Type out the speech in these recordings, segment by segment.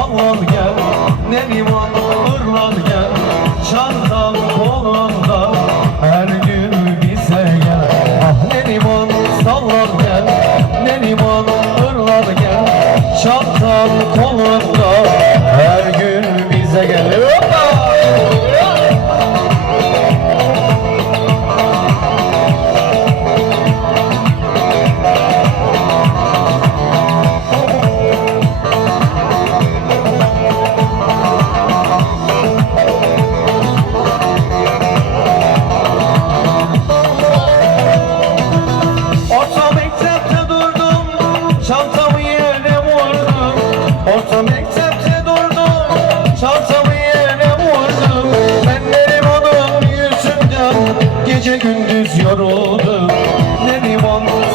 Sallan gel Neriman hırlan gel. Çantam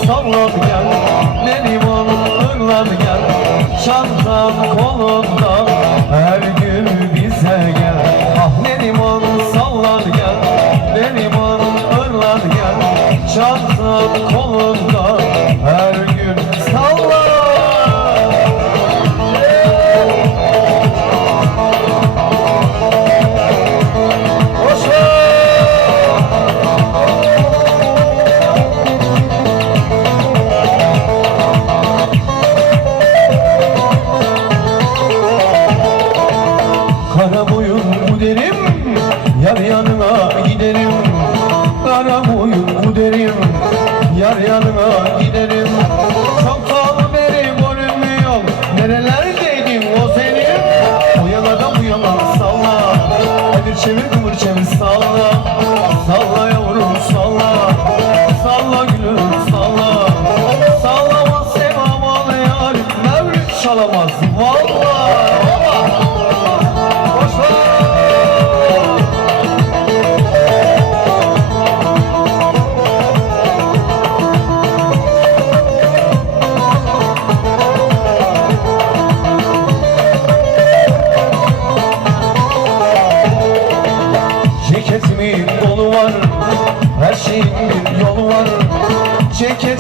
sallan gel, Neriman hırlan gel. Çantam kolunda, Kara boyun bu Yar yanına giderim. Kara boyun bu Yar yanına giderim. Çoktan beri görünmüyor Nerelerdeydin o senin? O yana da bu yana salla. Hadi çevir kıvır çevir salla. Salla yavrum salla. Salla gülüm salla. Sallamaz sevam al yar Mevlüt çalamaz. Valla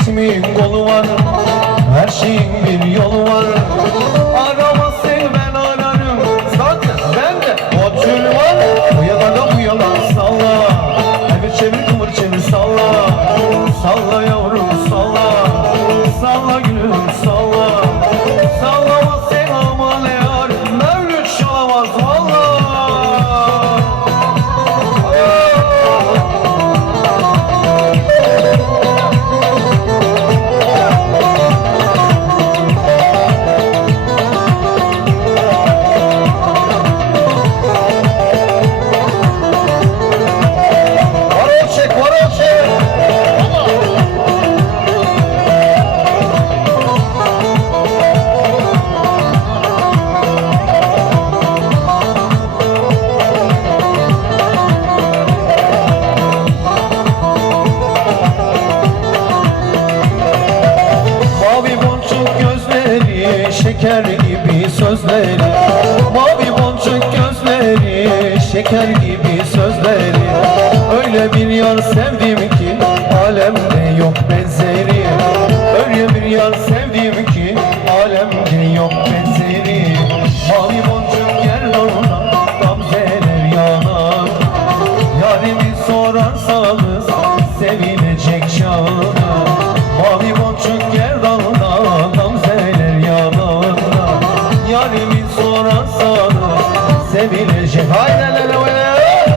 Ceketimin kolu var. Her şeyin bir yolu var. Arama şeker gibi sözleri Mavi boncuk gözleri, şeker gibi sözleri. Öyle bir yar sevdim